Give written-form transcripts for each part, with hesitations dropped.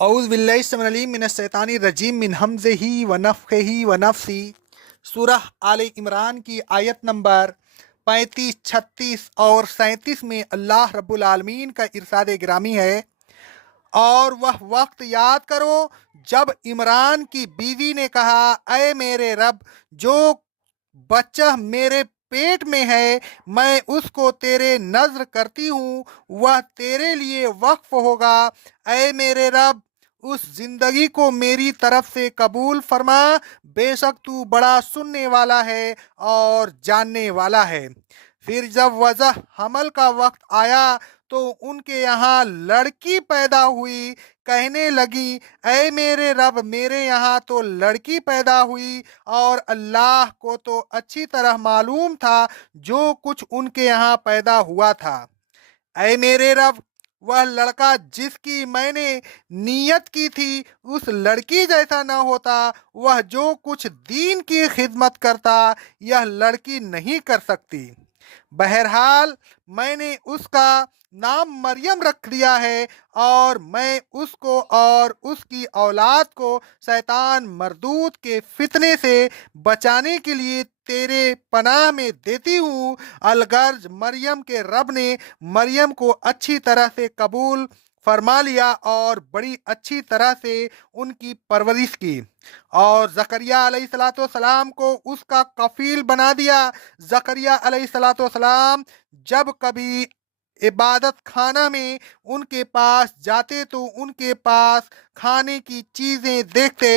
اعوذ باللہ السمیع العلیم من الشیطان الرجیم من ہمزہ ونفخہ ونفثہ۔ سورہ آل عمران کی آیت نمبر 35، 36 اور 37 میں اللہ رب العالمین کا ارشاد گرامی ہے، اور وہ وقت یاد کرو جب عمران کی بیوی نے کہا، اے میرے رب، جو بچہ میرے پیٹ میں ہے میں اس کو تیرے نذر کرتی ہوں، وہ تیرے لیے وقف ہوگا۔ اے میرے رب، اس زندگی کو میری طرف سے قبول فرما، بے شک تو بڑا سننے والا ہے اور جاننے والا ہے۔ پھر جب وضع حمل کا وقت آیا تو ان کے یہاں لڑکی پیدا ہوئی، کہنے لگی، اے میرے رب، میرے یہاں تو لڑکی پیدا ہوئی اور اللہ کو تو اچھی طرح معلوم تھا جو کچھ ان کے یہاں پیدا ہوا تھا۔ اے میرے رب، وہ لڑکا جس کی میں نے نیت کی تھی اس لڑکی جیسا نہ ہوتا، وہ جو کچھ دین کی خدمت کرتا یہ لڑکی نہیں کر سکتی۔ بہرحال میں نے اس کا نام مریم رکھ دیا ہے، اور میں اس کو اور اس کی اولاد کو شیطان مردود کے فتنے سے بچانے کے لیے تیرے پناہ میں دیتی ہوں۔ الغرض مریم کے رب نے مریم کو اچھی طرح سے قبول فرما لیا اور بڑی اچھی طرح سے ان کی پرورش کی، اور زکریہ علیہ السلام کو اس کا کفیل بنا دیا۔ زکریہ علیہ السلام جب کبھی عبادت خانہ میں ان کے پاس جاتے تو ان کے پاس کھانے کی چیزیں دیکھتے۔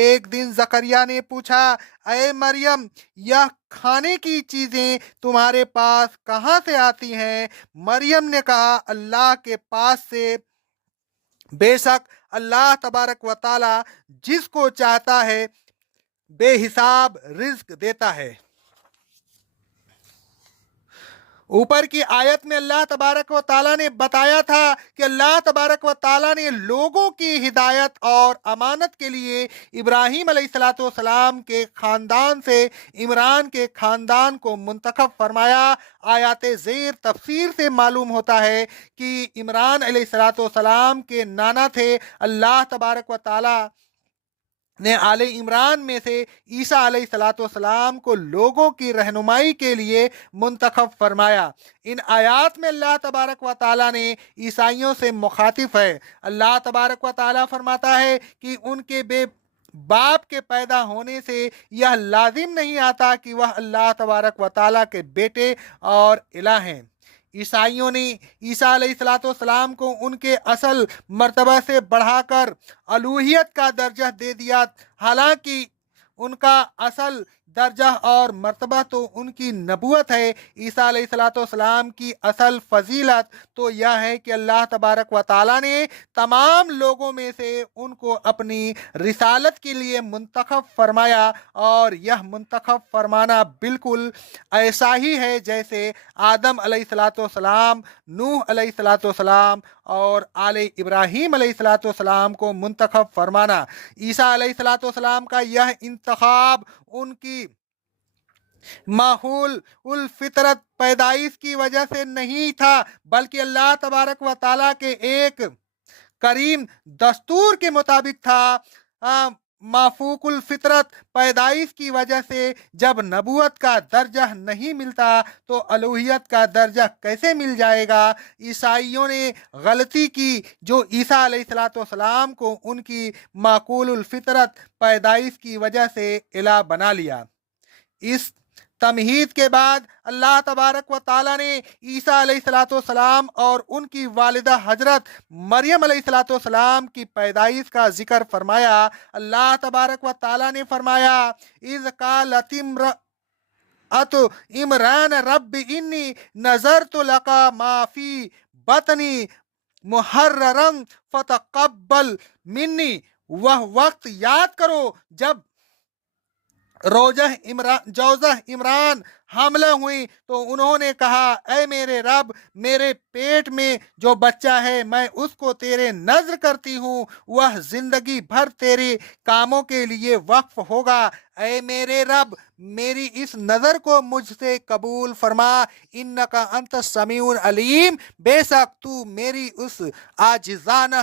ایک دن زکریہ نے پوچھا، اے مریم، یہ کھانے کی چیزیں تمہارے پاس کہاں سے آتی ہیں؟ مریم نے کہا، اللہ کے پاس سے، بے شک اللہ تبارک و تعالی جس کو چاہتا ہے بے حساب رزق دیتا ہے۔ اوپر کی آیت میں اللہ تبارک و تعالیٰ نے بتایا تھا کہ اللہ تبارک و تعالیٰ نے لوگوں کی ہدایت اور امانت کے لیے ابراہیم علیہ السلام کے خاندان سے عمران کے خاندان کو منتخب فرمایا۔ آیات زیر تفسیر سے معلوم ہوتا ہے کہ عمران علیہ السلام کے نانا تھے۔ اللہ تبارک و تعالیٰ نے آل عمران میں سے عیسیٰ علیہ السلام کو لوگوں کی رہنمائی کے لیے منتخب فرمایا۔ ان آیات میں اللہ تبارک و تعالیٰ نے عیسائیوں سے مخاطب ہے۔ اللہ تبارک و تعالیٰ فرماتا ہے کہ ان کے بے باپ کے پیدا ہونے سے یہ لازم نہیں آتا کہ وہ اللہ تبارک و تعالیٰ کے بیٹے اور الہ ہیں۔ عیسائیوں نے عیسیٰ علیہ السلام کو ان کے اصل مرتبہ سے بڑھا کر الوہیت کا درجہ دے دیا، حالانکہ ان کا اصل درجہ اور مرتبہ تو ان کی نبوت ہے۔ عیسیٰ علیہ السلام کی اصل فضیلت تو یہ ہے کہ اللہ تبارک و تعالیٰ نے تمام لوگوں میں سے ان کو اپنی رسالت کے لیے منتخب فرمایا، اور یہ منتخب فرمانا بالکل ایسا ہی ہے جیسے آدم علیہ السلام، نوح علیہ السلام اور آل ابراہیم علیہ السلام کو منتخب فرمانا۔ عیسیٰ علیہ السلام کا یہ انتخاب ان کی ماحول الفطرت پیدائش کی وجہ سے نہیں تھا، بلکہ اللہ تبارک و تعالیٰ کے ایک کریم دستور کے مطابق تھا۔ مافوق الفطرت پیدائش کی وجہ سے جب نبوت کا درجہ نہیں ملتا تو الوہیت کا درجہ کیسے مل جائے گا؟ عیسائیوں نے غلطی کی جو عیسیٰ علیہ السلام کو ان کی معقول الفطرت پیدائش کی وجہ سے الہ بنا لیا۔ اس تمہید کے بعد اللہ تبارک و تعالیٰ نے عیسیٰ علیہ السلام اور ان کی والدہ حضرت مریم علیہ السلام کی پیدائش کا ذکر فرمایا۔ اللہ تبارک و تعالیٰ نے فرمایا، اذ قالت امرأۃ عمران رب انی نذرت لک ما فی بطنی محررا فتقبل منی۔ وہ وقت یاد کرو جب جوزہ عمران حاملہ ہوئی تو انہوں نے کہا، اے میرے رب، میرے پیٹ میں جو بچہ ہے میں اس کو تیرے نذر کرتی ہوں، وہ زندگی بھر تیرے کاموں کے لیے وقف ہوگا۔ اے میرے رب، میری اس نظر کو مجھ سے قبول فرما، انکا انت السمیع العلیم، بے شک تو میری اس عاجزانہ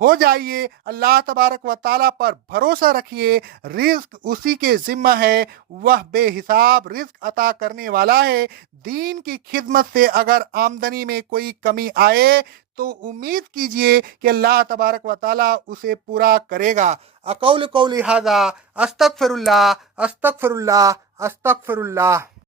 ہو جائیے، اللہ تبارک و تعالیٰ پر بھروسہ رکھیے، رزق اسی کے ذمہ ہے، وہ بے حساب رزق عطا کرنے والا ہے۔ دین کی خدمت سے اگر آمدنی میں کوئی کمی آئے تو امید کیجئے کہ اللہ تبارک و تعالیٰ اسے پورا کرے گا۔ اقول قولی ھذا، استغفر اللہ، استغفر اللہ، استغفر اللہ۔